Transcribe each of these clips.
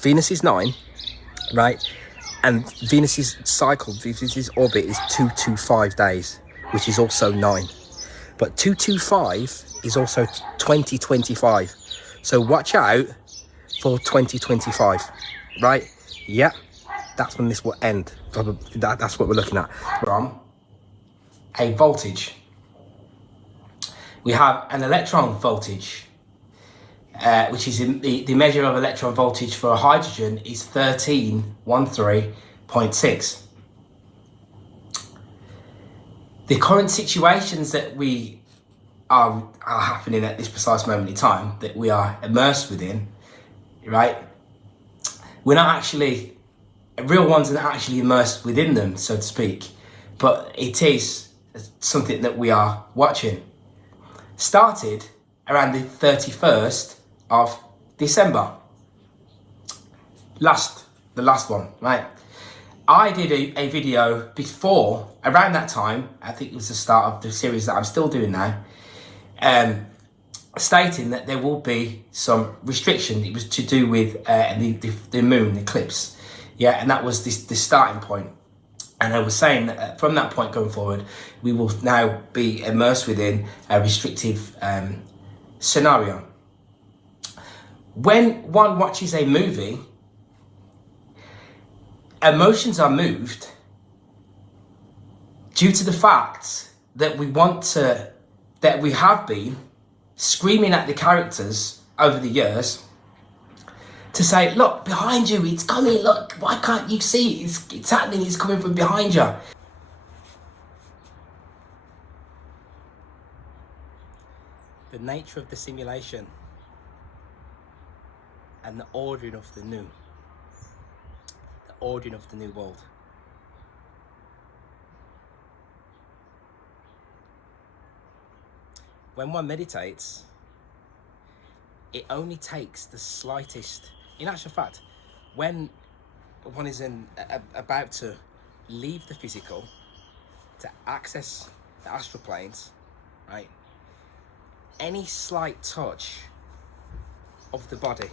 Venus is 9, right? And Venus's cycle, Venus's orbit is 225 days, which is also 9. But 225 is also 2025. So watch out for 2025, right? Yeah, that's when this will end. That's what we're looking at. From a voltage, we have an electron voltage, which is the measure of electron voltage for a hydrogen is 1313.6. The current situations that we are happening at this precise moment in time, that we are immersed within, right? We're not actually, real ones are not actually immersed within them, so to speak, but it is something that we are watching. Started around the 31st of December. The last one, right? I did a video before, around that time, I think it was the start of the series that I'm still doing now, stating that there will be some restriction. It was to do with the moon eclipse, yeah, and that was the starting point. And I was saying that from that point going forward, we will now be immersed within a restrictive scenario. When one watches a movie, emotions are moved due to the fact that we have been screaming at the characters over the years to say, look, behind you, it's coming, look, why can't you see? It's happening, it's coming from behind you. The nature of the simulation and the ordering of the ordering of the new world. When one meditates, it only takes the slightest. In actual fact, when one is about to leave the physical to access the astral planes, right? Any slight touch of the body,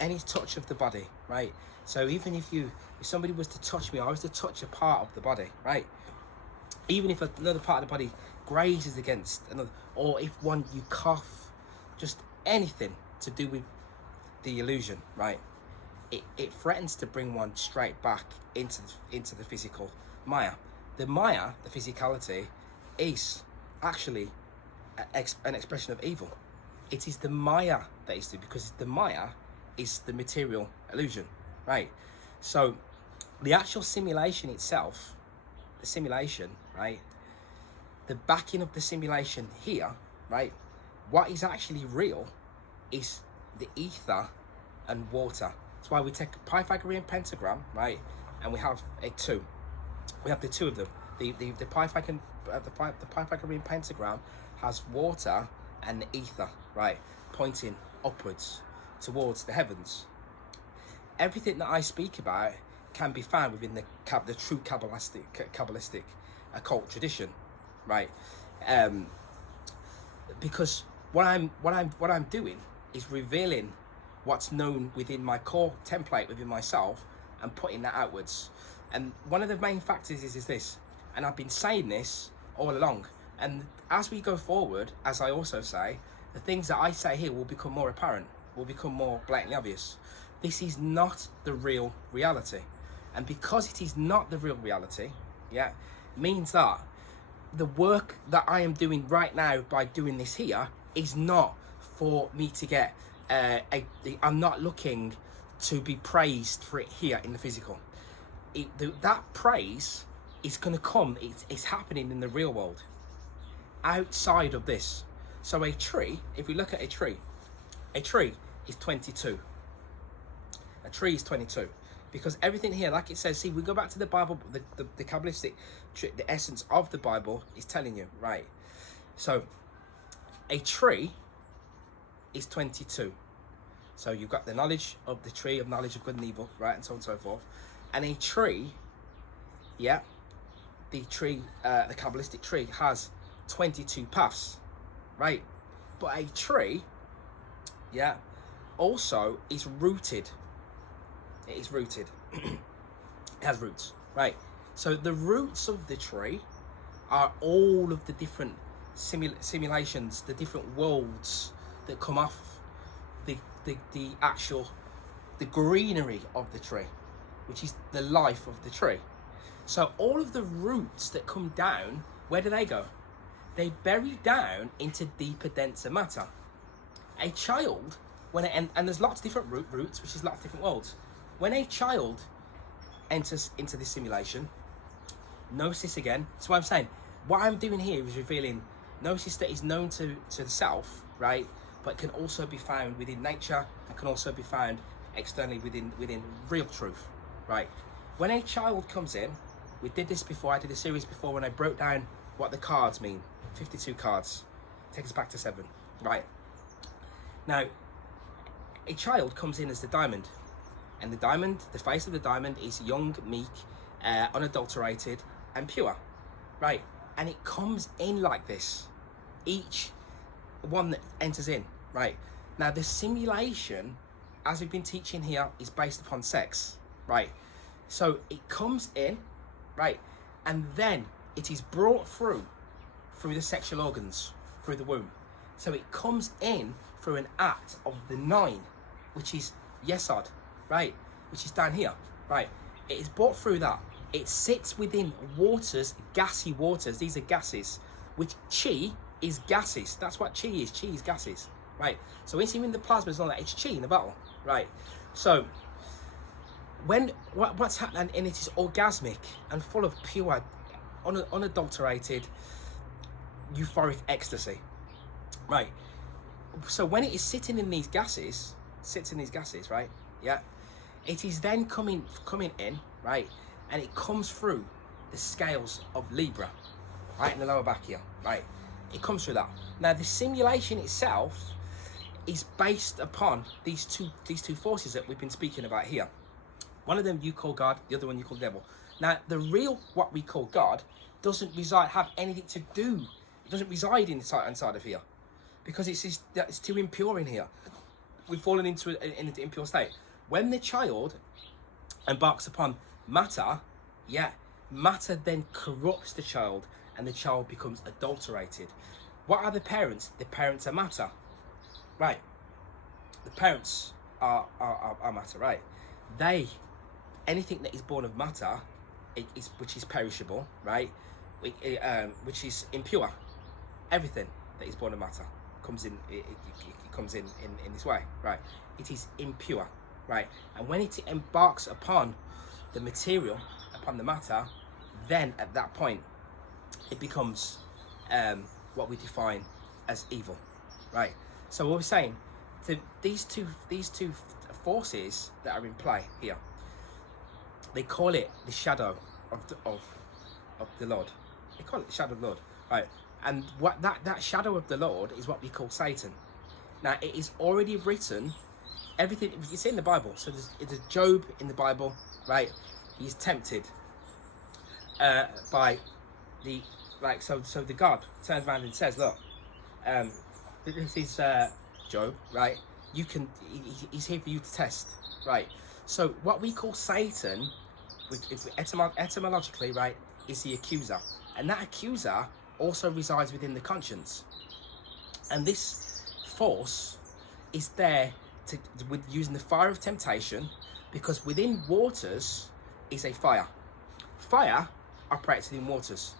any touch of the body, right? So even if somebody was to touch me, I was to touch a part of the body, right? Even if another part of the body grazes against another, or if you cough, just anything to do with the illusion, right? It threatens to bring one straight back into the physical Maya. The Maya, the physicality, is actually an expression of evil. It is the Maya that is because the Maya is the material illusion, right? So the actual simulation itself, right? The backing of the simulation here, right? What is actually real is the ether and water. That's why we take a Pythagorean pentagram, right? And we have a 2. We have the 2 of them. The Pythagorean pentagram has water and the ether, right? Pointing upwards towards the heavens. Everything that I speak about can be found within the true Kabbalistic occult tradition, right? Because what I'm doing is revealing what's known within my core template within myself and putting that outwards. And one of the main factors is this, and I've been saying this all along. And as we go forward, as I also say, the things that I say here will become more apparent, will become more blatantly obvious. This is not the real reality. And because it is not the real reality, yeah, means that the work that I am doing right now by doing this here is not for me to get I'm not looking to be praised for it here in the physical. That praise is going to come, it's happening in the real world, outside of this. So a tree, if we look at a tree is 22. A tree is 22. Because everything here, like it says, see, we go back to the Bible, the Kabbalistic, the essence of the Bible is telling you, right? So a tree is 22. So you've got the knowledge of the tree of knowledge of good and evil, right? And so on and so forth. And a tree, yeah, the Kabbalistic tree has 22 paths, right? But a tree, yeah, also is rooted. It is rooted. It has roots, right? So the roots of the tree are all of the different simulations, the different worlds that come off the actual the greenery of the tree, which is the life of the tree. So all of the roots that come down, where do they go? They bury down into deeper, denser matter. A child, and there's lots of different roots, which is lots of different worlds. When a child enters into this simulation, gnosis again. So what I'm saying, what I'm doing here is revealing gnosis that is known to the self, right? But can also be found within nature and can also be found externally within real truth, right? When a child comes in, we did this before, I did a series before when I broke down what the cards mean, 52 cards, take us back to 7, right? Now, a child comes in as the diamond, and the diamond, the face of the diamond is young, meek, unadulterated, and pure, right? And it comes in like this, each one that enters in, right? Now, the simulation, as we've been teaching here, is based upon sex, right? So it comes in, right? And then it is brought through the sexual organs, through the womb. So it comes in through an act of the 9, which is Yesod, right? Which is down here, right? It is brought through that. It sits within waters, gassy waters. These are gases, which chi is gases. That's what chi is. Chi is gases, right? So when you see in the plasma and all that, it's chi in the bottle, right? So when what's happening, and it is orgasmic and full of pure, unadulterated, euphoric ecstasy, right? So when it is sitting in these gases, right? Yeah, it is then coming in, right? And it comes through the scales of Libra, right in the lower back here, right? It comes through that. Now the simulation itself is based upon these two forces that we've been speaking about here. One of them you call God, the other one you call devil. Now the real, what we call God, doesn't have anything to do. It doesn't reside inside of here, because it's too impure in here. We've fallen into an impure state. When the child embarks upon matter, matter then corrupts the child, and the child becomes adulterated. What are the parents? The parents are matter, right? The parents are matter, right? Anything that is born of matter, which is perishable, right? Which is impure. Everything that is born of matter comes in. It comes in this way, right? It is impure, right? And when it embarks upon the material, upon the matter, then at that point it becomes what we define as evil, right? So what we're saying, these two forces that are in play here, they call it the shadow of the Lord. They call it the shadow of the Lord, right? And what that shadow of the Lord is what we call Satan. Now it is already written, everything it's in the Bible. So there's Job in the Bible, right? He's tempted by the so the God turns around and says, look, this is Job, right? He's here for you to test, right? So what we call Satan, etymologically, right, is the accuser, and that accuser also resides within the conscience, and this force is there with using the fire of temptation, because within waters is a fire. Fire operates within waters.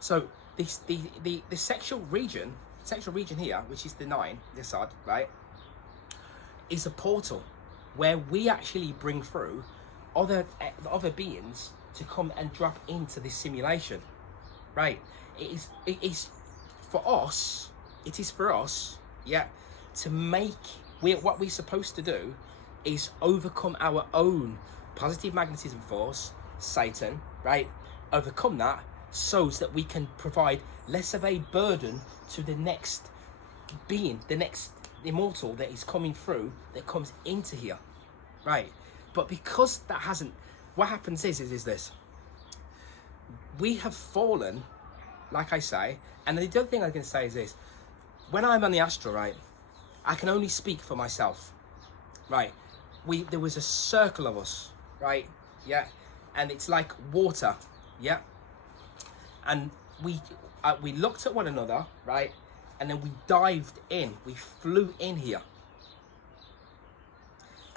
So the sexual region here, which is the 9, the Yesod, right, is a portal where we actually bring through other beings to come and drop into this simulation, right? It is for us, to make, what we're supposed to do is overcome our own positive magnetism force, Satan, right? Overcome that so that we can provide less of a burden to the next being, the next immortal that is coming through, that comes into here, right? But because that hasn't, what happens is this: we have fallen, like I say. And the other thing I can say is this: when I'm on the astral, right, I can only speak for myself. right? There was a circle of us, right? Yeah, and it's like water, yeah. And we looked at one another, right? And then we dived in. We flew in here.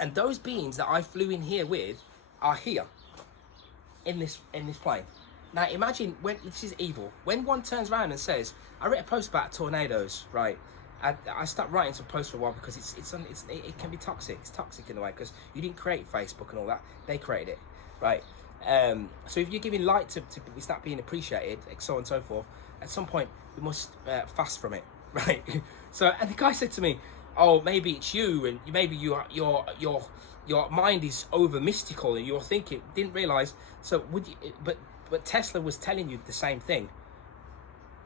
And those beings that I flew in here with are here in this plane. Now imagine, when this is evil, when one turns around and says, I read a post about tornadoes, right? I stopped writing some posts for a while because it can be toxic. It's toxic in a way because you didn't create Facebook and all that. They created it, right? So if you're giving light to it's not being appreciated, so on and so forth, at some point we must fast from it, right? So, and the guy said to me, oh, maybe it's you, and maybe your mind is over mystical, and you're thinking, didn't realize. So would you? But Tesla was telling you the same thing.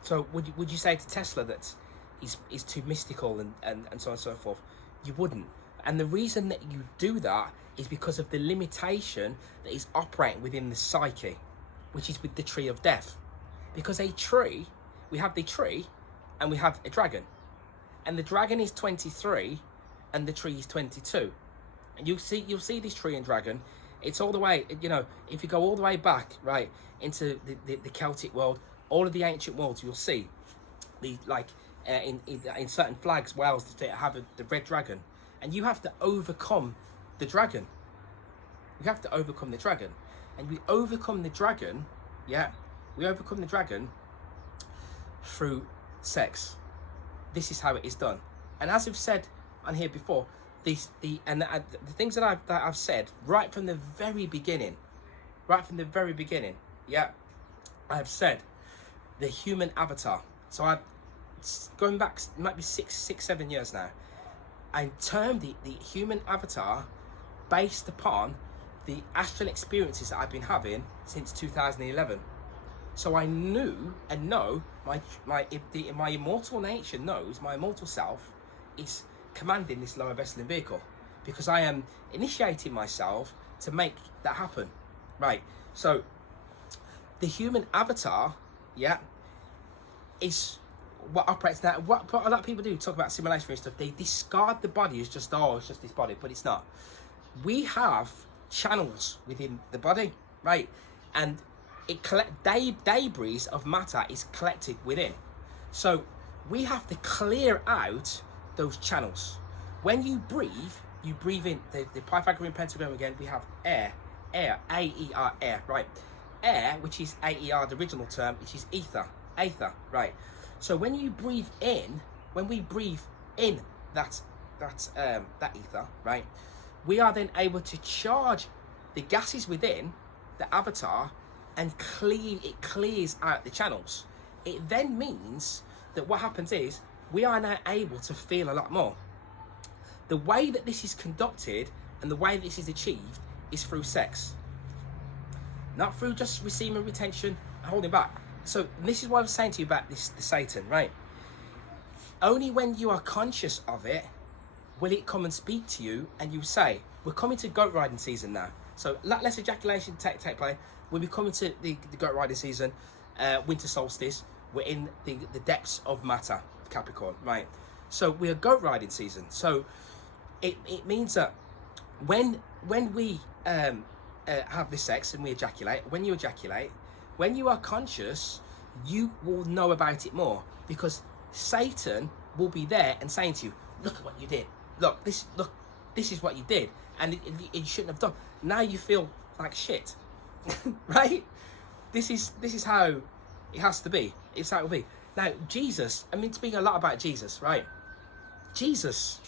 So would you say to Tesla that he's too mystical and so on and so forth? You wouldn't. And the reason that you do that is because of the limitation that is operating within the psyche, which is with the tree of death. Because a tree, we have the tree and we have a dragon. And the dragon is 23 and the tree is 22. And you'll see this tree and dragon. It's all the way, if you go all the way back, right, into the Celtic world, all of the ancient worlds, you'll see the in certain flags, Wales, they have the red dragon. And you have to overcome the dragon. You have to overcome the dragon. And we overcome the dragon, we overcome the dragon through sex. This is how it is done. And as I've said on here before, the things that I've said right from the very beginning, I have said the human avatar. So I've going back, it might be six, 7 years now. I termed the human avatar based upon the astral experiences that I've been having since 2011. So I knew and know my immortal nature knows, my immortal self is commanding this lower Vestalian vehicle, because I am initiating myself to make that happen, right? So the human avatar, is what operates now. What a lot of people do, talk about simulation and stuff, they discard the body as just, oh, it's just this body, but it's not. We have channels within the body, right? And it debris of matter is collected within. So we have to clear out those channels. When you breathe in the Pythagorean pentagram again. We have air, A-E-R, air, right? Air, which is A-E-R, the original term, which is ether, right? So when you breathe in, when we breathe in that ether, right, we are then able to charge the gases within the avatar, and it clears out the channels. It then means that what happens is we are now able to feel a lot more. The way that this is conducted and the way this is achieved is through sex, not through just receiving retention and holding back. So this is what I was saying to you about the Satan, right? Only when you are conscious of it will it come and speak to you, and you say, we're coming to goat riding season now. So less ejaculation take place. We'll be coming to the goat riding season, winter solstice. We're in the depths of matter, Capricorn, right? So we are goat riding season. So it means that when we have this sex and we ejaculate, when you ejaculate, when you are conscious, you will know about it more, because Satan will be there and saying to you, look at what you did. Look, this is what you did, and it shouldn't have done. Now you feel like shit, right? This is how it has to be. It's how it will be. Now Jesus, I mean, speaking a lot about Jesus, right? Jesus,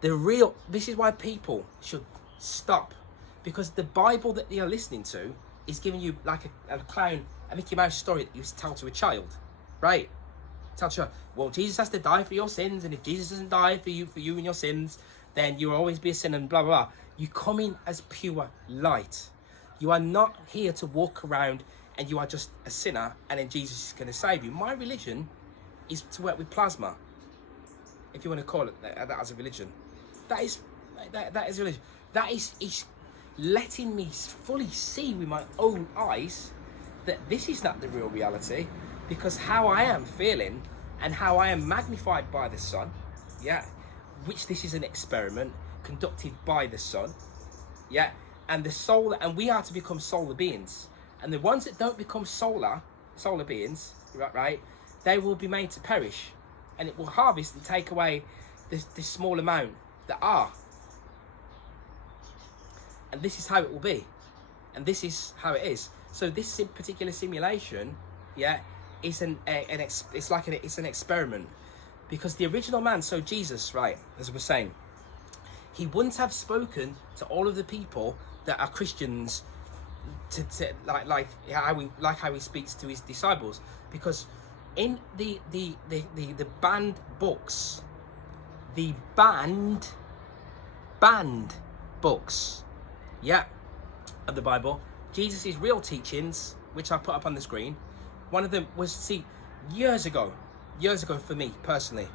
this is why people should stop, because the Bible that they are listening to is giving you like a Mickey Mouse story that you tell to a child, right? Tell to her, well, Jesus has to die for your sins, and if Jesus doesn't die for you and your sins, then you will always be a sinner, and blah, blah, blah. You come in as pure light. You are not here to walk around and you are just a sinner and then Jesus is going to save you. My religion is to work with plasma, if you want to call it that as a religion. That is religion. That is letting me fully see with my own eyes that this is not the real reality, because how I am feeling and how I am magnified by the sun, which this is an experiment, conducted by the sun, yeah, and the solar, and we are to become solar beings, and the ones that don't become solar beings, right, they will be made to perish, and it will harvest and take away this small amount that are, and this is how it will be, and this is how it is. So this particular simulation, yeah, is it's an experiment, because the original man, so Jesus, right, as we're saying, he wouldn't have spoken to all of the people that are Christians to like how he speaks to his disciples, because in the banned books, the banned books, yeah, of the Bible, Jesus' real teachings, which I put up on the screen, one of them was, see, years ago for me personally,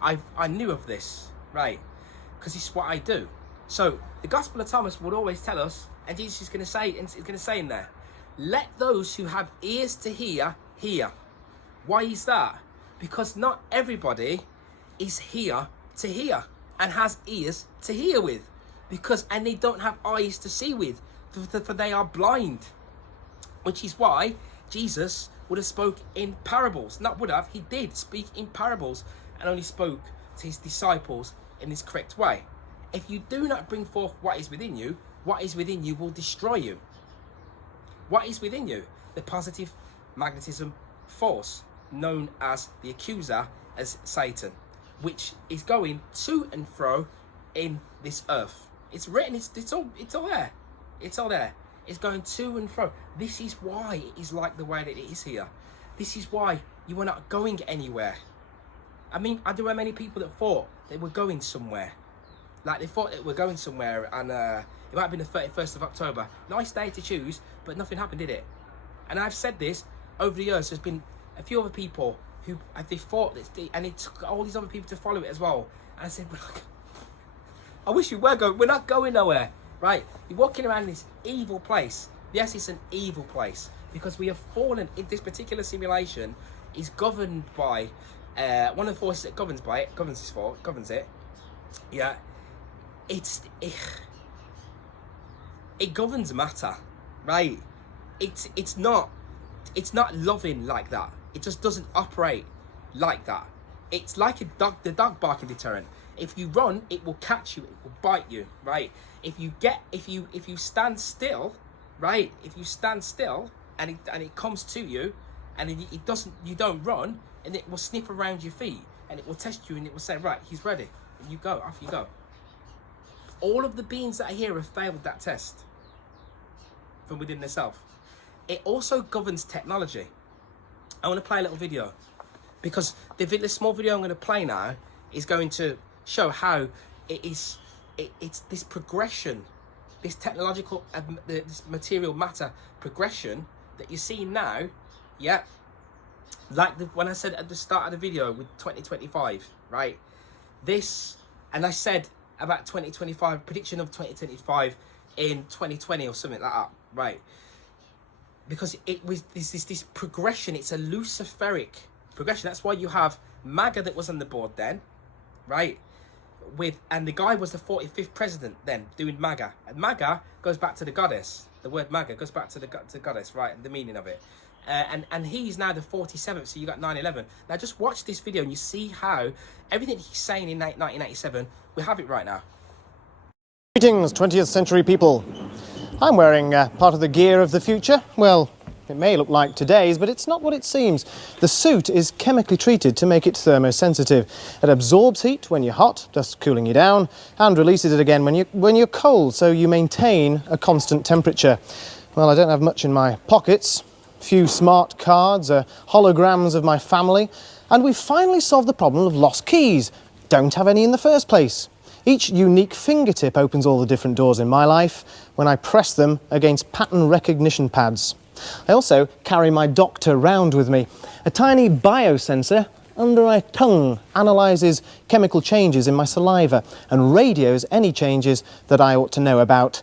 I knew of this, right, because it's what I do. So the Gospel of Thomas would always tell us, and Jesus is going to say in there, let those who have ears to hear, hear. Why is that? Because not everybody is here to hear and has ears to hear with, and they don't have eyes to see with, for they are blind. Which is why Jesus would have spoke in parables. Not would have, he did speak in parables, and only spoke to his disciples in this correct way. If you do not bring forth what is within you will destroy you. What is within you? The positive magnetism force, known as the accuser, as Satan, which is going to and fro in this earth. It's written, it's all there. It's all there. It's going to and fro. This is why it is like the way that it is here. This is why you are not going anywhere. I mean, I do know many people that thought they were going somewhere. Like, they thought they were going somewhere, and it might have been the 31st of October. Nice day to choose, but nothing happened, did it? And I've said this over the years. There's been a few other people who they thought this, and it took all these other people to follow it as well. And I said, I wish we were going. We're not going nowhere, right? You're walking around this evil place. Yes, it's an evil place, because we have fallen in this particular simulation. Is governed by one of the forces that governs it. Yeah, it governs matter, right? It's not loving like that. It just doesn't operate like that. It's like the dog barking deterrent. If you run, it will catch you. It will bite you, right? If you stand still, right? If you stand still and it comes to you, and you don't run, and it will sniff around your feet, and it will test you, and it will say, right, he's ready, and you go, off you go. All of the beings that are here have failed that test from within themselves. It also governs technology. I want to play a little video, because the small video I'm going to play now is going to show how it's this progression, this technological, this material matter progression that you're seeing now, yeah, like when I said at the start of the video with 2025, right? This, and I said about 2025, prediction of 2025 in 2020 or something like that, right? Because it was this progression. It's a luciferic progression. That's why you have MAGA that was on the board then, right? And the guy was the 45th president then, doing MAGA. And MAGA goes back to the goddess. The word MAGA goes back to the goddess, right? And the meaning of it. And he's now the 47th, so you got 9/11. Now just watch this video and you see how everything he's saying in 1987, we have it right now. Greetings, 20th century people. I'm wearing part of the gear of the future. Well, it may look like today's, but it's not what it seems. The suit is chemically treated to make it thermosensitive. It absorbs heat when you're hot, thus cooling you down, and releases it again when you're cold, so you maintain a constant temperature. Well, I don't have much in my pockets. Few smart cards, holograms of my family, and we've finally solved the problem of lost keys. Don't have any in the first place. Each unique fingertip opens all the different doors in my life when I press them against pattern recognition pads. I also carry my doctor round with me. A tiny biosensor under my tongue analyses chemical changes in my saliva and radios any changes that I ought to know about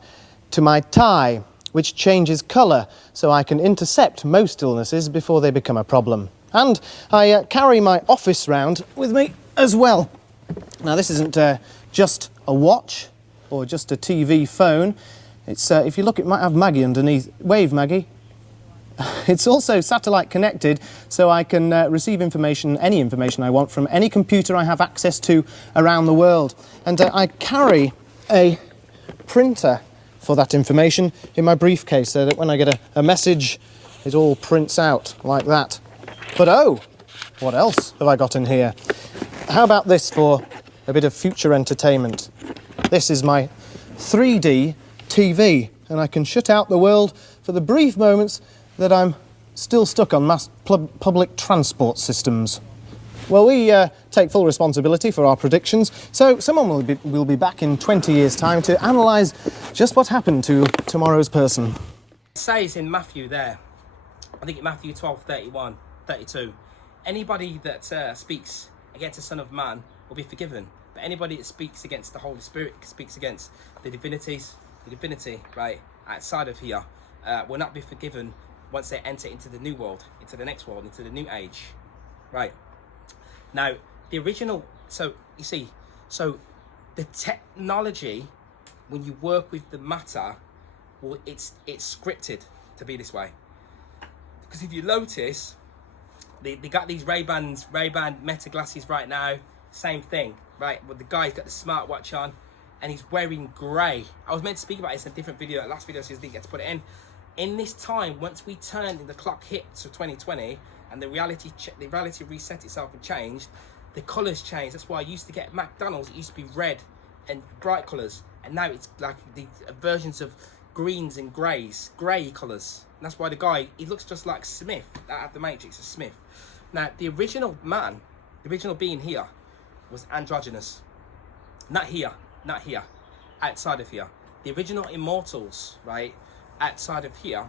to my tie, which changes colour so I can intercept most illnesses before they become a problem. And I carry my office round with me as well. Now this isn't just a watch, or just a TV phone. It's, if you look, it might have Maggie underneath. Wave, Maggie. It's also satellite connected, so I can receive information, any information I want, from any computer I have access to around the world. And I carry a printer for that information in my briefcase, so that when I get a message, it all prints out like that. But oh, what else have I got in here? How about this for a bit of future entertainment? This is my 3D TV, and I can shut out the world for the brief moments that I'm still stuck on mass public transport systems. Well, we take full responsibility for our predictions, so someone will be back in 20 years' time to analyse just what happened to tomorrow's person. It says in Matthew there, I think Matthew 12:31, 32, anybody that speaks against the Son of Man will be forgiven, but anybody that speaks against the Holy Spirit, speaks against the divinity, right, outside of here, will not be forgiven once they enter into the new world, into the next world, into the new age, right? Now, the original, so you see, so the technology, when you work with the matter, well, it's scripted to be this way. Because if you notice, they got these Ray-Ban Meta glasses right now, same thing, right? Well, the guy's got the smartwatch on, and he's wearing grey. I was meant to speak about this in a different video, last video, so I didn't get to put it in. In this time, once we turned and the clock hit to 2020 and the reality reset itself and changed, the colours changed. That's why I used to get McDonald's. It used to be red and bright colours, and now it's like the versions of greens and greys, grey colours. And that's why the guy, he looks just like Smith out of the Matrix, is Smith. Now, the original man, the original being here, was androgynous. Not here, outside of here. The original immortals, right, outside of here,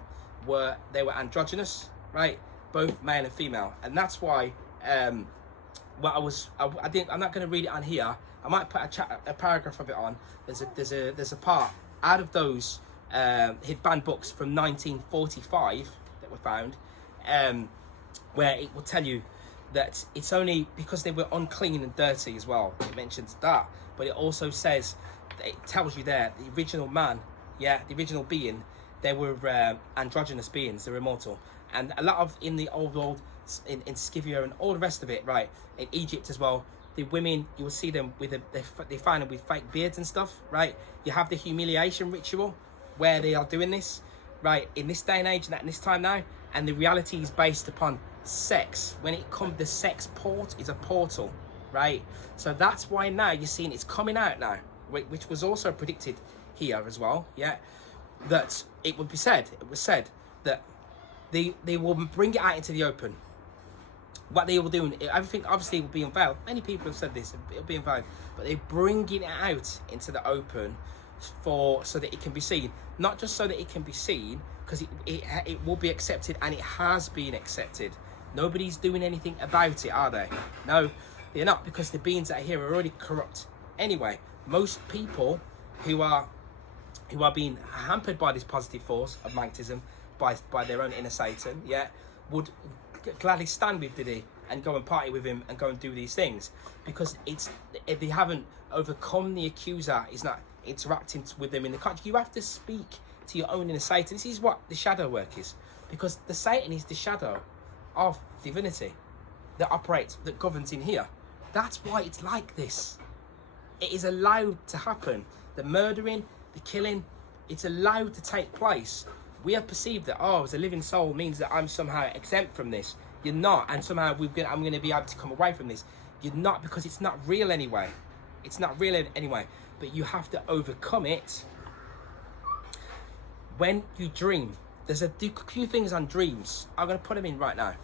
they were androgynous, right, both male and female. And that's why I'm not going to read it on here. I might put a paragraph of it on. There's a part out of those his banned books from 1945 that were found, where it will tell you that it's only because they were unclean and dirty as well. It mentions that, but it also says, it tells you there, the original man, yeah, the original being, they were androgynous beings, they were immortal. And a lot of, in the old world, in Scipio and all the rest of it, right, in Egypt as well, the women, you will see them with, they find them with fake beards and stuff, right? You have the humiliation ritual where they are doing this, right, in this day and age, and this time now, and the reality is based upon sex. When it comes, the sex port is a portal, right? So that's why now you're seeing it's coming out now, which was also predicted here as well, yeah, that it was said that they will bring it out into the open. What they will do, everything obviously will be unveiled. Many people have said this, it'll be unveiled, but they're bringing it out into the open so that it can be seen. Not just so that it can be seen, because it will be accepted, and it has been accepted. Nobody's doing anything about it, are they? No, they're not, because the beings that are here are already corrupt. Anyway, most people who are being hampered by this positive force of magnetism, by their own inner Satan, yeah, would gladly stand with Diddy and go and party with him and go and do these things, because if they haven't overcome the accuser, is not interacting with them in the country. You have to speak to your own inner Satan. This is what the shadow work is, because the Satan is the shadow of divinity that operates, that governs in here. That's why it's like this. It is allowed to happen. The murdering, the killing, it's allowed to take place. We have perceived that, oh, as a living soul means that I'm somehow exempt from this. You're not, and somehow I'm going to be able to come away from this. You're not, because it's not real anyway. It's not real anyway. But you have to overcome it when you dream. There's a few things on dreams. I'm going to put them in right now.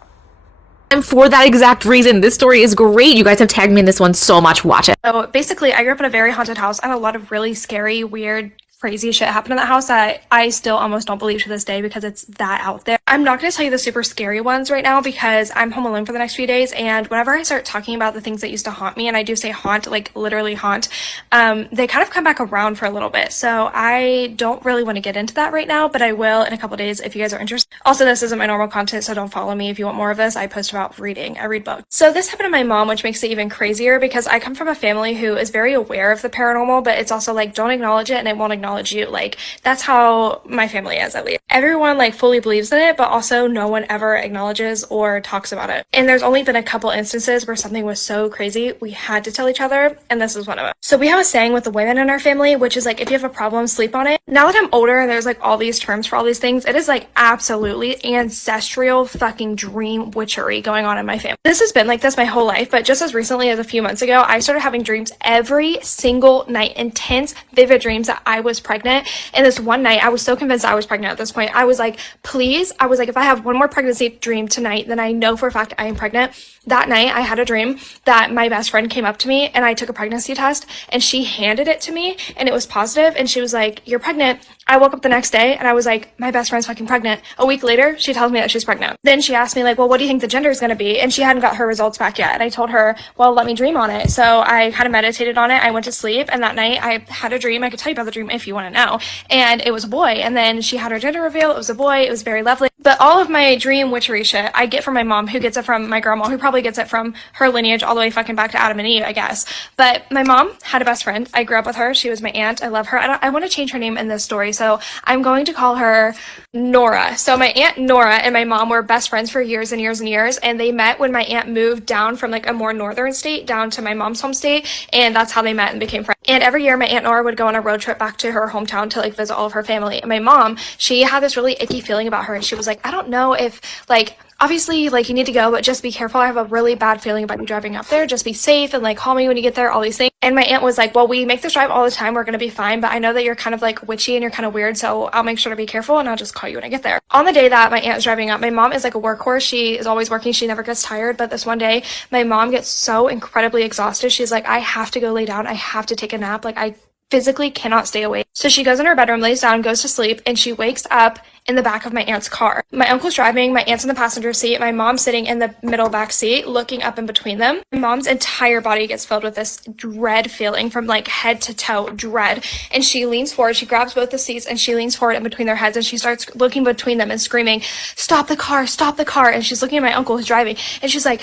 And for that exact reason, this story is great. You guys have tagged me in this one so much. Watch it. So basically, I grew up in a very haunted house. I had a lot of really scary, weird, crazy shit happened in that house that I still almost don't believe to this day because it's that out there. I'm not going to tell you the super scary ones right now because I'm home alone for the next few days, and whenever I start talking about the things that used to haunt me, and I do say haunt, like literally haunt, they kind of come back around for a little bit. So I don't really want to get into that right now, but I will in a couple days if you guys are interested. Also, this isn't my normal content, so don't follow me if you want more of this. I post about reading. I read books. So this happened to my mom, which makes it even crazier because I come from a family who is very aware of the paranormal, but it's also like, don't acknowledge it and it won't acknowledge you. Like, that's how my family is, at least. Everyone like fully believes in it, but also no one ever acknowledges or talks about it. And there's only been a couple instances where something was so crazy we had to tell each other, and this is one of them. So we have a saying with the women in our family, which is like, if you have a problem, sleep on it. Now that I'm older and there's like all these terms for all these things, it is like absolutely ancestral fucking dream witchery going on in my family. This has been like this my whole life, but just as recently as a few months ago, I started having dreams every single night, intense, vivid dreams that I was pregnant. And this one night, I was so convinced I was pregnant at this point. I was like, please, I was like, if I have one more pregnancy dream tonight, then I know for a fact I am pregnant. That night, I had a dream that my best friend came up to me and I took a pregnancy test and she handed it to me and it was positive and she was like, you're pregnant. I woke up the next day and I was like, my best friend's fucking pregnant. A week later, she tells me that she's pregnant. Then she asked me like, well, what do you think the gender is going to be? And she hadn't got her results back yet. And I told her, well, let me dream on it. So I kind of meditated on it. I went to sleep and that night I had a dream. I could tell you about the dream if you want to know. And it was a boy. And then she had her gender reveal. It was a boy. It was very lovely. But all of my dream witchery shit, I get from my mom, who gets it from my grandma, who probably gets it from her lineage all the way fucking back to Adam and Eve, I guess. But my mom had a best friend. I grew up with her. She was my aunt. I love her. I want to change her name in this story. So I'm going to call her Nora. So my aunt Nora and my mom were best friends for years and years and years. And they met when my aunt moved down from like a more northern state down to my mom's home state. And that's how they met and became friends. And every year my aunt Nora would go on a road trip back to her hometown to like visit all of her family. And my mom, she had this really icky feeling about her. And she was like, I don't know if like, obviously, like, you need to go, but just be careful. I have a really bad feeling about you driving up there. Just be safe and, like, call me when you get there, all these things. And my aunt was like, well, we make this drive all the time. We're going to be fine, but I know that you're kind of, like, witchy and you're kind of weird, so I'll make sure to be careful, and I'll just call you when I get there. On the day that my aunt is driving up, my mom is, like, a workhorse. She is always working. She never gets tired, but this one day, my mom gets so incredibly exhausted. She's like, I have to go lay down. I have to take a nap. Like, I physically cannot stay awake. So she goes in her bedroom, lays down, goes to sleep, and she wakes up in the back of my aunt's car. My uncle's driving, my aunt's in the passenger seat, my mom's sitting in the middle back seat, looking up in between them. My mom's entire body gets filled with this dread feeling from like head to toe, dread. And she leans forward, she grabs both the seats and she leans forward in between their heads and she starts looking between them and screaming, stop the car, stop the car. And she's looking at my uncle who's driving and she's like,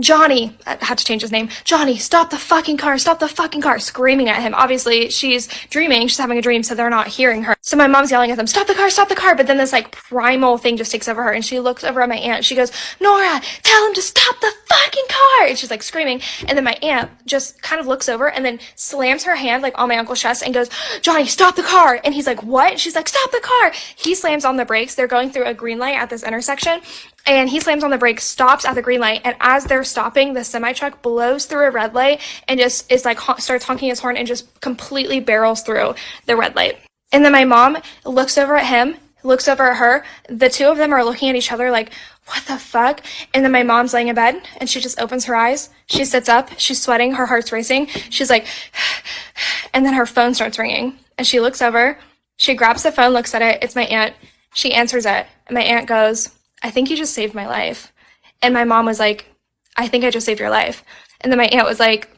Johnny, I had to change his name. Johnny, stop the fucking car, screaming at him. Obviously, she's dreaming, she's having a dream, so they're not hearing her. So my mom's yelling at them, stop the car, but then this like primal thing just takes over her and she looks over at my aunt. She goes, Nora, tell him to stop the fucking car. And she's like screaming. And then my aunt just kind of looks over and then slams her hand like on my uncle's chest and goes, Johnny, stop the car. And he's like, what? And she's like, stop the car. He slams on the brakes. They're going through a green light at this intersection. And he slams on the brakes, stops at the green light, and as they're stopping, the semi-truck blows through a red light and just is like starts honking his horn and just completely barrels through the red light. And then my mom looks over at him, looks over at her. The two of them are looking at each other like, what the fuck? And then my mom's laying in bed and she just opens her eyes. She sits up, she's sweating, her heart's racing. She's like, and then her phone starts ringing. And she looks over, she grabs the phone, looks at it. It's my aunt. She answers it. And my aunt goes, I think you just saved my life. And my mom was like, I think I just saved your life. And then my aunt was like,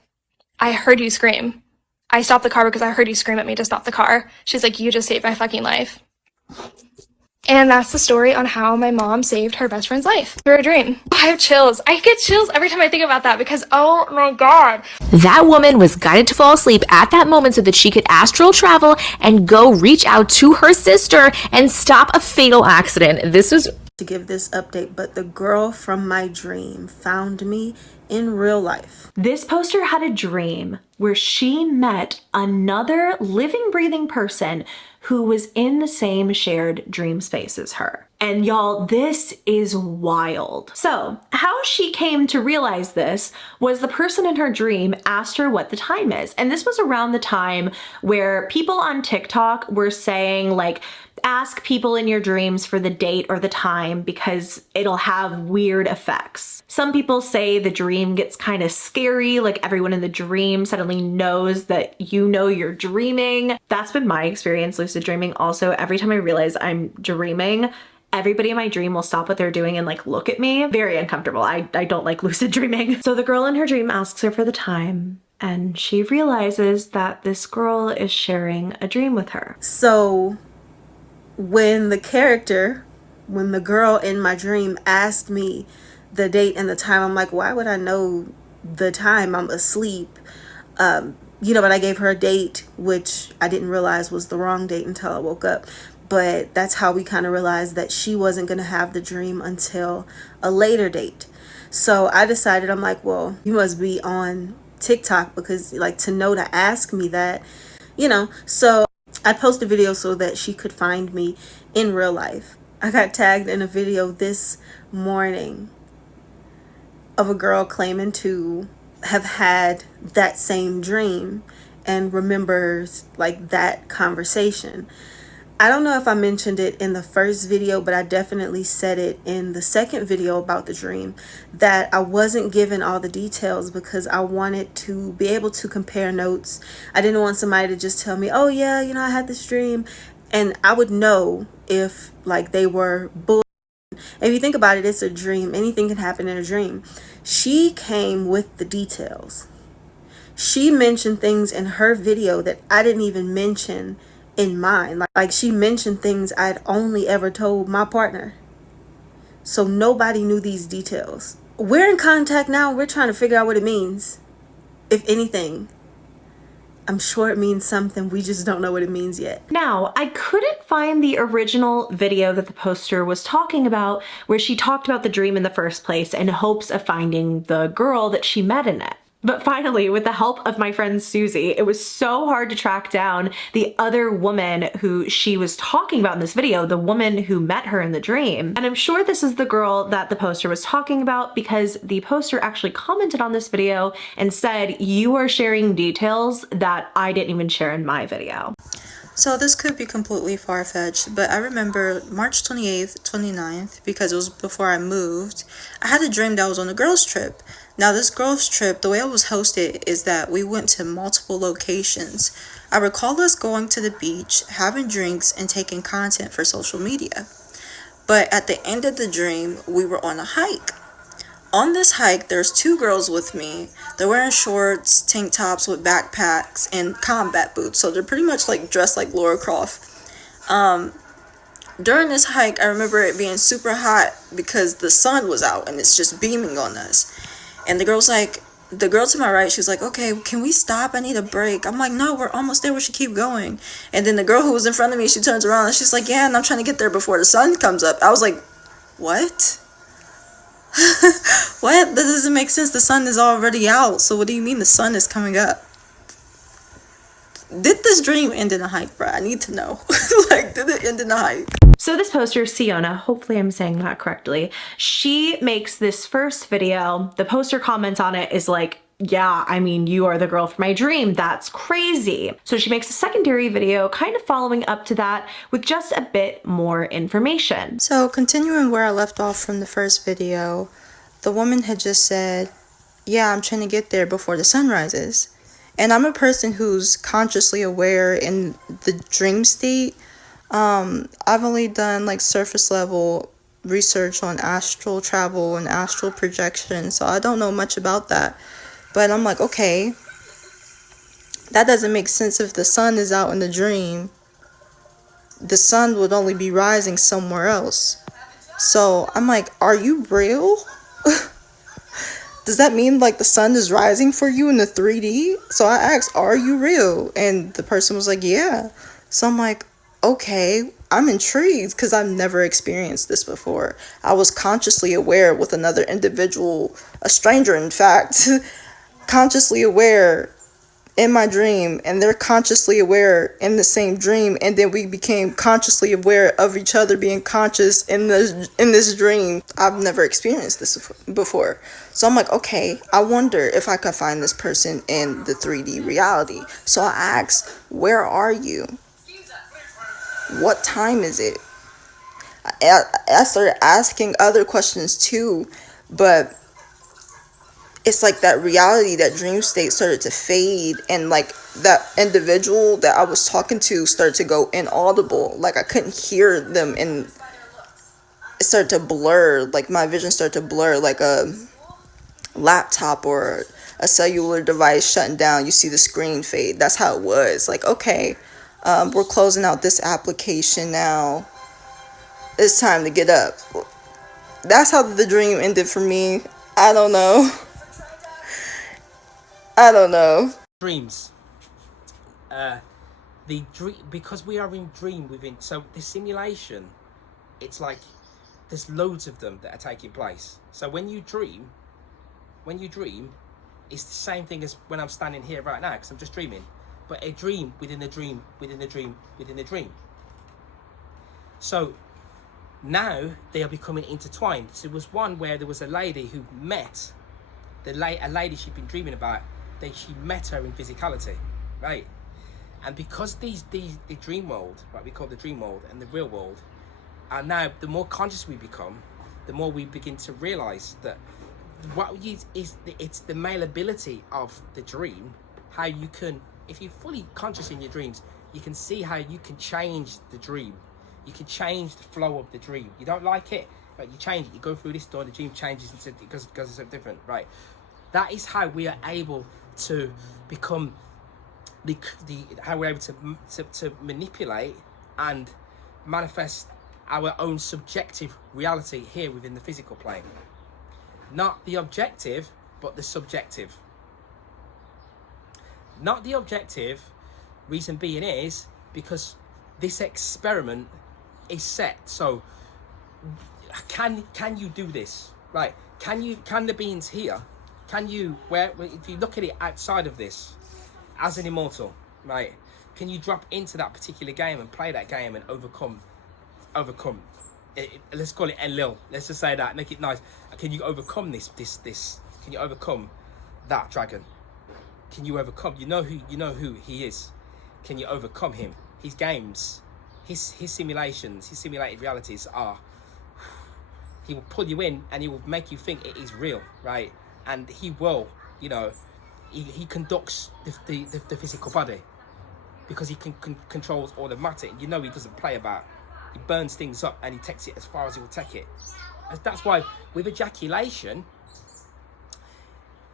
I heard you scream. I stopped the car because I heard you scream at me to stop the car. She's like, you just saved my fucking life. And that's the story on how my mom saved her best friend's life through a dream. I have chills. I get chills every time I think about that because, oh my God. That woman was guided to fall asleep at that moment so that she could astral travel and go reach out to her sister and stop a fatal accident. This was to give this update, but the girl from my dream found me in real life. This poster had a dream where she met another living, breathing person who was in the same shared dream space as her. And y'all, this is wild. So how she came to realize this was the person in her dream asked her what the time is. And this was around the time where people on TikTok were saying like, ask people in your dreams for the date or the time because it'll have weird effects. Some people say the dream gets kind of scary, like everyone in the dream suddenly knows that you know you're dreaming. That's been my experience lucid dreaming. Also, every time I realize I'm dreaming, everybody in my dream will stop what they're doing and like look at me. Very uncomfortable. I don't like lucid dreaming. So the girl in her dream asks her for the time and she realizes that this girl is sharing a dream with her. So when the girl in my dream asked me the date and the time, I'm like, why would I know the time? I'm asleep. But I gave her a date, which I didn't realize was the wrong date until I woke up. But that's how we kind of realized that she wasn't going to have the dream until a later date. So I decided, I'm like, well, you must be on TikTok because like to know to ask me that, So I posted a video so that she could find me in real life. I got tagged in a video this morning of a girl claiming to have had that same dream and remembers like that conversation. I don't know if I mentioned it in the first video, but I definitely said it in the second video about the dream that I wasn't given all the details because I wanted to be able to compare notes. I didn't want somebody to just tell me, oh yeah, I had this dream, and I would know if like they were bull. If you think about it, it's a dream. Anything can happen in a dream. She came with the details. She mentioned things in her video that I didn't even mention in mine. Like she mentioned things I'd only ever told my partner. So nobody knew these details. We're in contact now. We're trying to figure out what it means. If anything, I'm sure it means something. We just don't know what it means yet. Now, I couldn't find the original video that the poster was talking about where she talked about the dream in the first place in hopes of finding the girl that she met in it. But finally, with the help of my friend Susie, it was so hard to track down the other woman who she was talking about in this video, the woman who met her in the dream. And I'm sure this is the girl that the poster was talking about because the poster actually commented on this video and said, you are sharing details that I didn't even share in my video. So this could be completely far-fetched, but I remember March 28th, 29th, because it was before I moved, I had a dream that I was on a girls' trip. Now this girls' trip, the way it was hosted is that we went to multiple locations. I recall us going to the beach, having drinks, and taking content for social media. But at the end of the dream, we were on a hike. On this hike, there's two girls with me. They're wearing shorts, tank tops with backpacks, and combat boots. So they're pretty much like dressed like Lara Croft. During this hike, I remember it being super hot because the sun was out and it's just beaming on us. And the girl to my right, she was like, okay, can we stop? I need a break. I'm like, no, we're almost there. We should keep going. And then the girl who was in front of me, she turns around and she's like, yeah, and I'm trying to get there before the sun comes up. I was like, what? What? That doesn't make sense. The sun is already out. So what do you mean the sun is coming up? Did this dream end in a hike, bro? I need to know. Like, did it end in a hike? So this poster, Siona, hopefully I'm saying that correctly, she makes this first video. The poster comment on it is like, yeah, I mean, you are the girl from my dream. That's crazy. So she makes a secondary video kind of following up to that with just a bit more information. So continuing where I left off from the first video, the woman had just said, yeah, I'm trying to get there before the sun rises. And I'm a person who's consciously aware in the dream state. I've only done like surface level research on astral travel and astral projection, so I don't know much about that. But I'm like, okay, that doesn't make sense. If the sun is out in the dream, the sun would only be rising somewhere else. So I'm like, are you real? Does that mean like the sun is rising for you in the 3D? So I asked, are you real? And the person was like, yeah. So I'm like, okay, I'm intrigued because I've never experienced this before. I was consciously aware with another individual, a stranger in fact, consciously aware in my dream, and they're consciously aware in the same dream, and then we became consciously aware of each other being conscious in this dream. I've never experienced this before. So I'm like, okay, I wonder if I could find this person in the 3D reality. So I asked, where are you? What time is it? I started asking other questions too, but it's like that reality, that dream state started to fade, and like that individual that I was talking to started to go inaudible. Like I couldn't hear them, and it started to blur. Like my vision started to blur, like a laptop or a cellular device shutting down. You see the screen fade. That's how it was. Like, okay, we're closing out this application now. It's time to get up. That's how the dream ended for me. I don't know. I don't know. Dreams. The dream, because we are in dream within. So the simulation, it's like there's loads of them that are taking place. So when you dream, it's the same thing as when I'm standing here right now, because I'm just dreaming. But a dream within a dream within a dream within a dream. So now they are becoming intertwined. So there was one where there was a lady who met a lady she'd been dreaming about. Then she met her in physicality, right? And because the dream world, right, we call the dream world, and the real world, and now the more conscious we become, the more we begin to realize that it's the malleability of the dream. How you can, if you're fully conscious in your dreams, you can see how you can change the dream. You can change the flow of the dream. You don't like it, but you change it. You go through this door, the dream changes because it's so different, right? That is how we are able to become how we're able to manipulate and manifest our own subjective reality here within the physical plane. Not the objective, but the subjective. Not the objective, reason being is because this experiment is set. So can you do this? Right? Can the beings here, can you, if you look at it outside of this as an immortal, right, can you drop into that particular game and play that game and overcome let's call it Enlil, let's just say that, make it nice. Can you overcome this can you overcome that dragon? Can you overcome, you know who he is, can you overcome him? His games, his simulations, his simulated realities are, he will pull you in and he will make you think it is real, right? And he will, he conducts the physical body because he controls all the matter. He doesn't play about. He burns things up and he takes it as far as he will take it. That's why with ejaculation,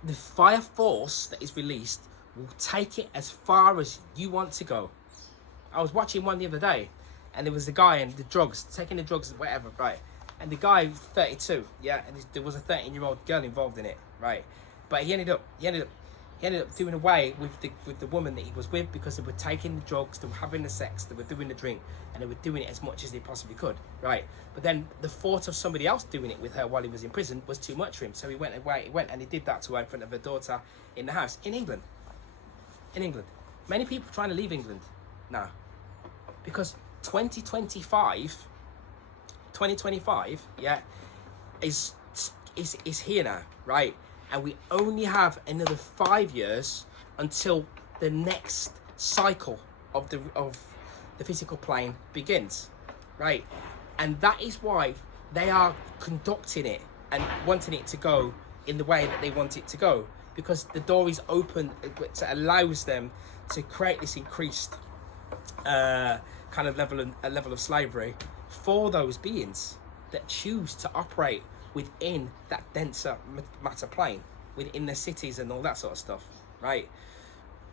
the fire force that is released will take it as far as you want to go. I was watching one the other day, and there was a guy and the drugs, taking the drugs, whatever, right? And the guy was 32, yeah, and there was a 13-year-old girl involved in it, right? But he ended up doing away with the woman that he was with because they were taking the drugs, they were having the sex, they were doing the drink, and they were doing it as much as they possibly could, right? But then the thought of somebody else doing it with her while he was in prison was too much for him, so he went and he did that to her in front of her daughter in the house in England. Many people are trying to leave England now because 2025, yeah, is here now, right? And we only have another 5 years until the next cycle of the physical plane begins, right? And that is why they are conducting it and wanting it to go in the way that they want it to go, because the door is open, which allows them to create this increased kind of level of slavery for those beings that choose to operate within that denser matter plane, within the cities and all that sort of stuff, right?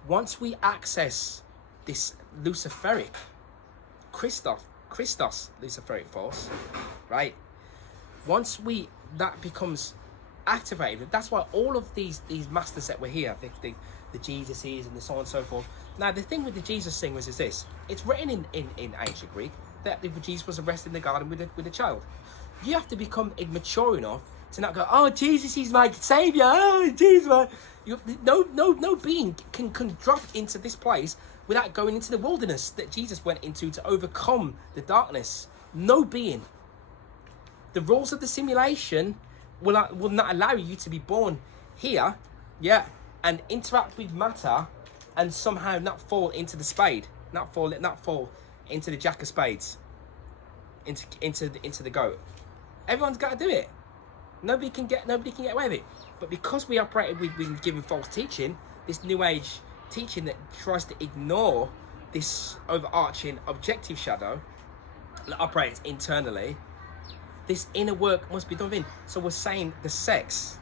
Once we access this Luciferic, Christos Luciferic force, right? Once that becomes activated, that's why all of these masters that were here, the Jesuses and the so on and so forth. Now the thing with the Jesus thing is this: it's written in ancient Greek that Jesus was arrested in the garden with a child. You have to become mature enough To not go, oh, Jesus is my saviour. Oh, Jesus, no being can drop into this place without going into the wilderness that Jesus went into to overcome the darkness. No being. The rules of the simulation will not allow you to be born here, yeah, and interact with matter and somehow not fall into the spade, not fall into the jack of spades, into the goat. Everyone's got to do it. Nobody can get away with it. But because we operated with given false teaching, this new age teaching that tries to ignore this overarching objective shadow that operates internally, this inner work must be done within. So we're saying the sex,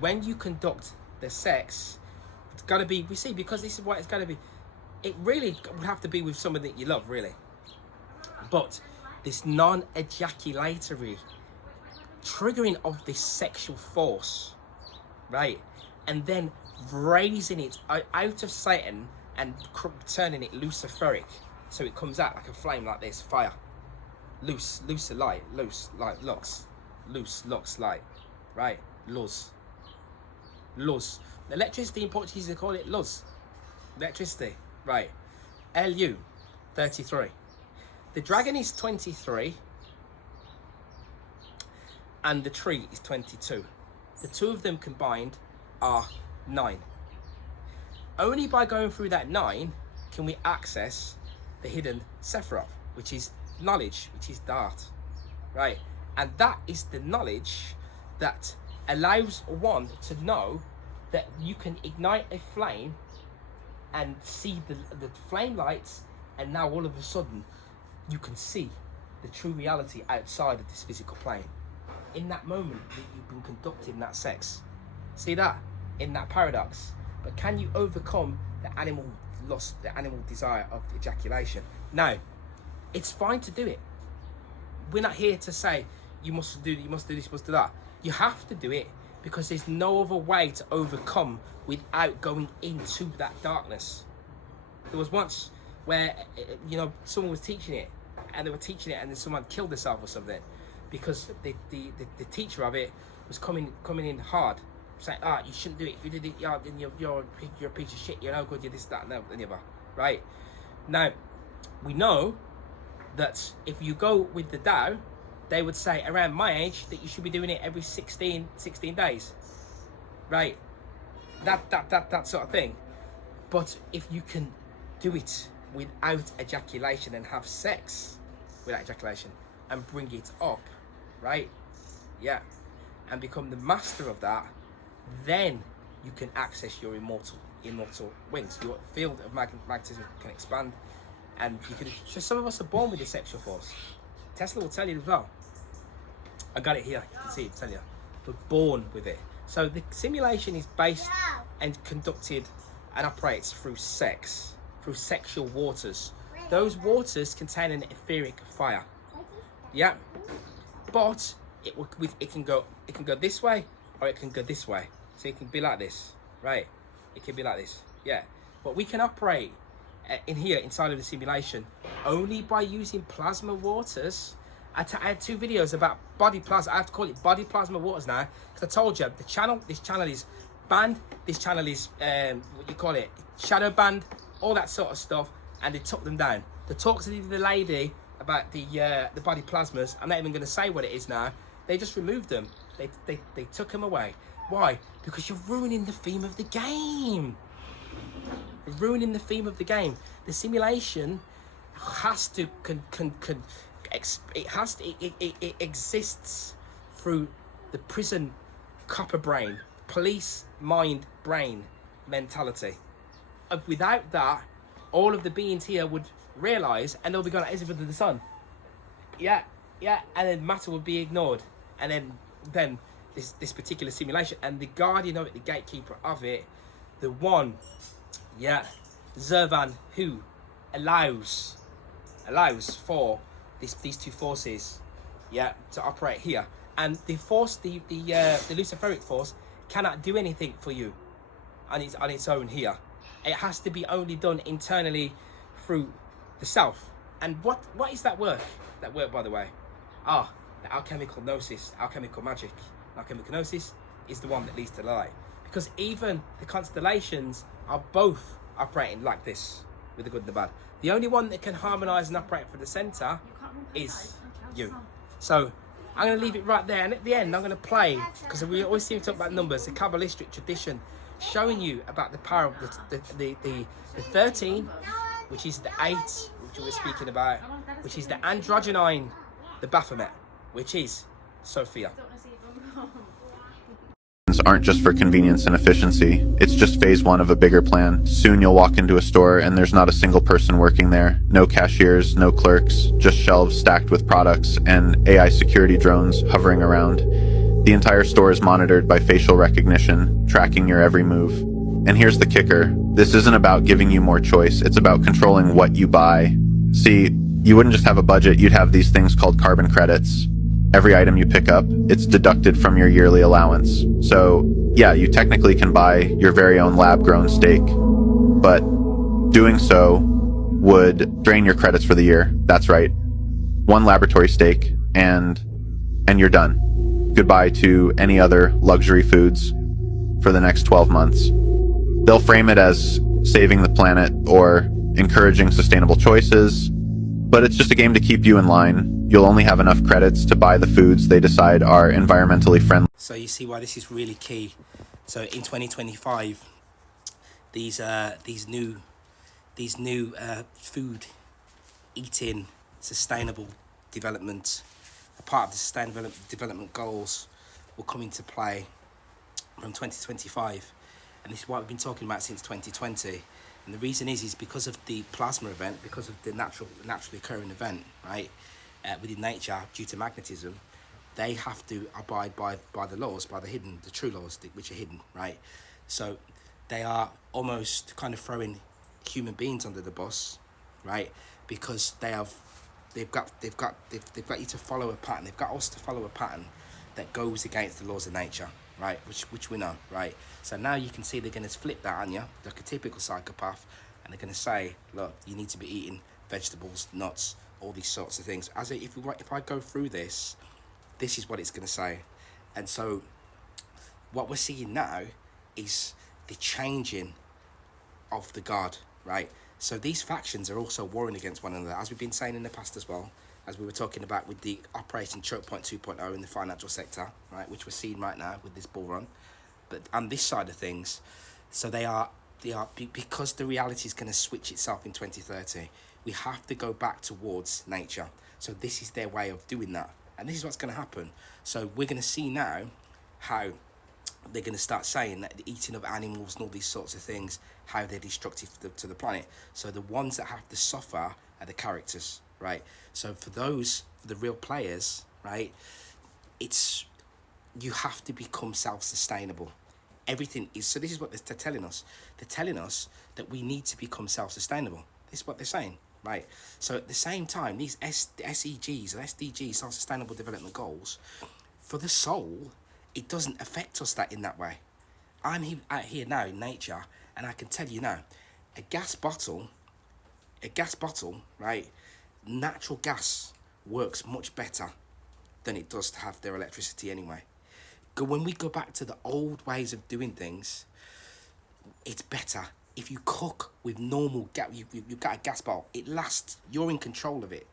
when you conduct the sex, it's got to be, we see, because this is what it's got to be, it really would have to be with someone that you love, really. But this non-ejaculatory triggering of this sexual force, right, and then raising it out of Satan and turning it luciferic, so it comes out like a flame, like this, fire, loose light, lux, light, right, luz. Electricity in Portuguese they call it luz, electricity, right. Lu 33. The dragon is 23 and the tree is 22. The two of them combined are 9. Only by going through that 9 can we access the hidden Sephiroth, which is knowledge, which is Dart, right? And that is the knowledge that allows one to know that you can ignite a flame and see the flame lights, and now all of a sudden you can see the true reality outside of this physical plane. In that moment that you've been conducting that sex. See that? In that paradox. But can you overcome the animal lust, the animal desire of ejaculation? Now, it's fine to do it. We're not here to say you must do this, you must do that. You have to do it because there's no other way to overcome without going into that darkness. There was once where, you know, someone was teaching it, and they were teaching it, and then someone killed themselves or something, because the teacher of it was coming in hard, saying, you shouldn't do it. If you did it, you're a piece of shit. You're no good. You're this, that, and the other. Right? Now, we know that if you go with the Tao, they would say around my age that you should be doing it every 16 days. Right? That sort of thing. But if you can do it without ejaculation and have sex without ejaculation and bring it up, right? Yeah. And become the master of that, then you can access your immortal wings. Your field of magnetism can expand, and you can. So some of us are born with the sexual force. Tesla will tell you as well. I got it here. You can see it. Tell you, we're born with it. So the simulation is based and conducted and operates through sex, through sexual waters. Those waters contain an etheric fire. Yeah, but it can go this way, or it can go this way. So it can be like this, right? It can be like this, yeah. But we can operate in here inside of the simulation only by using plasma waters. I had 2 videos about body plasma. I have to call it body plasma waters now, because I told you this channel is banned. This channel is what you call it, shadow banned, all that sort of stuff, and they took them down. The talks to the lady about the body plasmas, I'm not even going to say what it is now. They just removed them. They took them away. Why? Because you're ruining the theme of the game. You're ruining the theme of the game. The simulation has to it exists through the prison copper brain, police mind brain mentality. Without that, all of the beings here would realize, and they'll be going as if under the sun. Yeah, and then matter would be ignored, and then this particular simulation, and the guardian of it, the gatekeeper of it, the one, Zervan, who allows for these two forces, to operate here, and the force, the luciferic force, cannot do anything for you on its own here. It has to be only done internally through the self. And what is that work? That work, by the way, the alchemical gnosis, alchemical magic, Alchemicognosis is the one that leads to the light. Because even the constellations are both operating like this, with the good and the bad. The only one that can harmonize and operate for the center is you. So I'm going to leave it right there, and at the end I'm going to play, because we always seem to talk about numbers, the Kabbalistic tradition, showing you about the power of the 13, which is the 8, which we were speaking about, which is the androgynine, the Baphomet, which is Sophia. Aren't just for convenience and efficiency. It's just phase one of a bigger plan. Soon you'll walk into a store and there's not a single person working there. No cashiers, no clerks, just shelves stacked with products and AI security drones hovering around. The entire store is monitored by facial recognition, tracking your every move. And here's the kicker. This isn't about giving you more choice. It's about controlling what you buy. See, you wouldn't just have a budget, you'd have these things called carbon credits. Every item you pick up, it's deducted from your yearly allowance. So, yeah, you technically can buy your very own lab-grown steak, but doing so would drain your credits for the year. That's right. One laboratory steak, and you're done. Goodbye to any other luxury foods for the next 12 months. They'll frame it as saving the planet or encouraging sustainable choices, but it's just a game to keep you in line. You'll only have enough credits to buy the foods they decide are environmentally friendly. So you see why this is really key. So in 2025, these new food, eating, sustainable development, a part of the sustainable development goals will come into play from 2025, and this is what we've been talking about since 2020. And the reason is because of the plasma event, because of the naturally occurring event, right? Within nature, due to magnetism, they have to abide by the laws, by the true laws, which are hidden, right? So they are almost kind of throwing human beings under the bus, right? Because they've got you to follow a pattern. They've got us to follow a pattern that goes against the laws of nature, right? Which we know, right? So now you can see they're going to flip that on you, like a typical psychopath, and they're going to say, look, you need to be eating vegetables, nuts, all these sorts of things. If I go through this is what it's going to say. And so what we're seeing now is the changing of the guard, right? So these factions are also warring against one another, as we've been saying in the past as well, as we were talking about with the Operation Choke Point 2.0 in the financial sector, right, which we're seeing right now with this bull run. But on this side of things, so they are because the reality is going to switch itself in 2030. We have to go back towards nature. So this is their way of doing that. And this is what's going to happen. So we're going to see now how they're going to start saying that the eating of animals and all these sorts of things, how they're destructive to the planet. So the ones that have to suffer are the characters, right? So for the real players, right, you have to become self-sustainable. Everything is, so this is what they're telling us. They're telling us that we need to become self-sustainable. This is what they're saying, right? So at the same time, these SEGs or SDGs, Self-Sustainable Development Goals, for the soul, it doesn't affect us in that way. I'm out here now in nature, and I can tell you now, a gas bottle, right, natural gas works much better than it does to have their electricity anyway. When we go back to the old ways of doing things, it's better. If you cook with normal gas, you've got a gas bottle, it lasts. You're in control of it.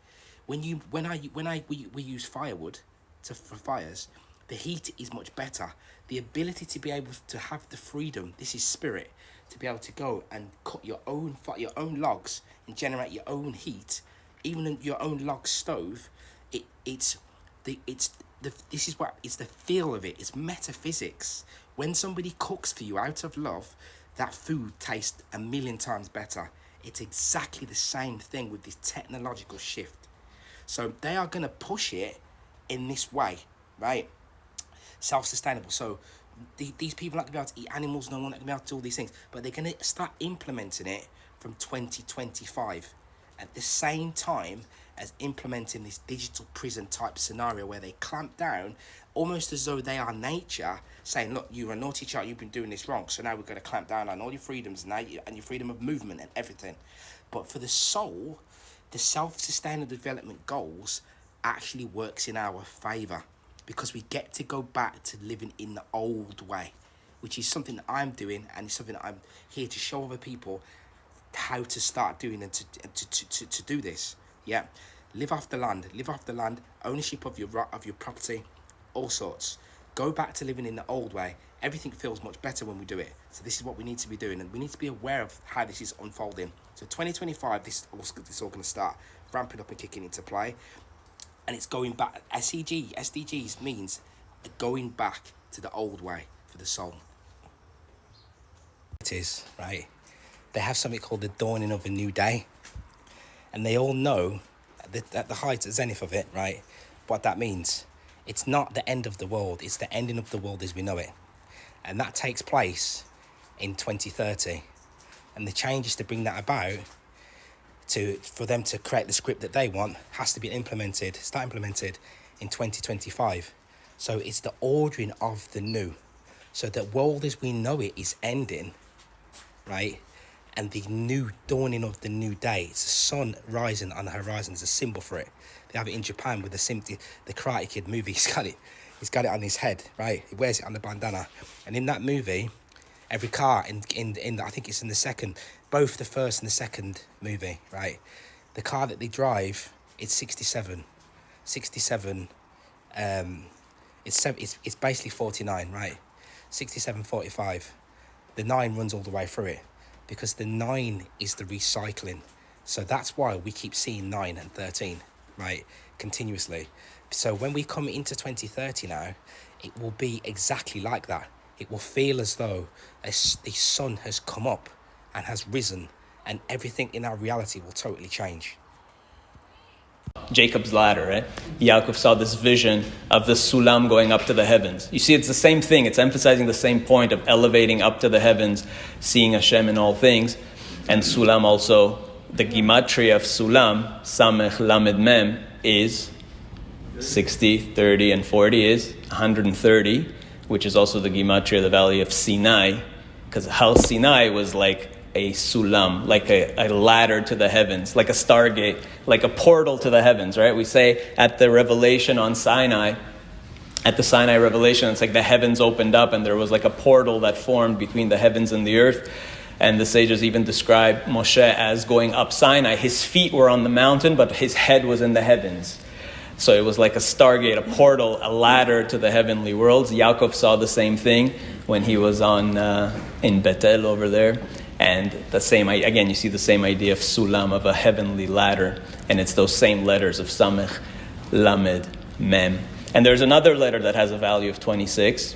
We use firewood for fires, the heat is much better. The ability to be able to have the freedom, this is spirit, to be able to go and cut your own logs and generate your own heat, even in your own log stove. It's the feel of it. It's metaphysics. When somebody cooks for you out of love, that food tastes 1,000,000 times better. It's exactly the same thing with this technological shift. So they are going to push it in this way, right? Self-sustainable. So these people aren't going to be able to eat animals, no one not going to be able to do all these things, but they're going to start implementing it from 2025 at the same time as implementing this digital prison type scenario where they clamp down almost as though they are nature, saying, look, you're a naughty child, you've been doing this wrong, so now we're going to clamp down on all your freedoms now and your freedom of movement and everything. But for the soul, the self-sustainable development goals actually works in our favour. because we get to go back to living in the old way, which is something that I'm doing, and it's something that I'm here to show other people how to start doing and to do this. Yeah, live off the land, ownership of your property, all sorts. Go back to living in the old way. Everything feels much better when we do it. So this is what we need to be doing, and we need to be aware of how this is unfolding. So 2025, this is all going to start ramping up and kicking into play, and it's going back. SDGs means going back to the old way for the soul. It is, right? They have something called the dawning of a new day, and they all know at the height, the zenith of it, right, what that means. It's not the end of the world, it's the ending of the world as we know it. And that takes place in 2030. And the changes to bring that about, for them to create the script that they want, has to be start implemented in 2025. So it's the ordering of the new. So the world as we know it is ending, right? And the new dawning of the new day. It's the sun rising on the horizon. There's a symbol for it. They have it in Japan with the Karate Kid movie. He's got it on his head, right? He wears it on the bandana. And in that movie, every car in I think it's in the second, both the first and the second movie, right? The car that they drive, it's 67. 67. It's basically 49, right? 67, 45. The 9 runs all the way through it, because the 9 is the recycling. So that's why we keep seeing 9 and 13, right, continuously. So when we come into 2030 now, it will be exactly like that. It will feel as though the sun has come up and has risen, and everything in our reality will totally change. Jacob's ladder, right? Yaakov saw this vision of the sulam going up to the heavens. You see, it's the same thing. It's emphasizing the same point of elevating up to the heavens, seeing Hashem in all things. And sulam also, the gematria of sulam, samech lamed mem, is 60, 30, and 40 is 130, which is also the gematria of the valley of Sinai, because Har Sinai was like a sulam, like a ladder to the heavens, like a stargate, like a portal to the heavens, right? We say at the revelation on Sinai, at the Sinai revelation, it's like the heavens opened up and there was like a portal that formed between the heavens and the earth. And the sages even describe Moshe as going up Sinai. His feet were on the mountain, but his head was in the heavens. So it was like a stargate, a portal, a ladder to the heavenly worlds. Yaakov saw the same thing when he was in Bethel over there. And the same, again, you see the same idea of sulam, of a heavenly ladder. And it's those same letters of samech, lamed, mem. And there's another letter that has a value of 26.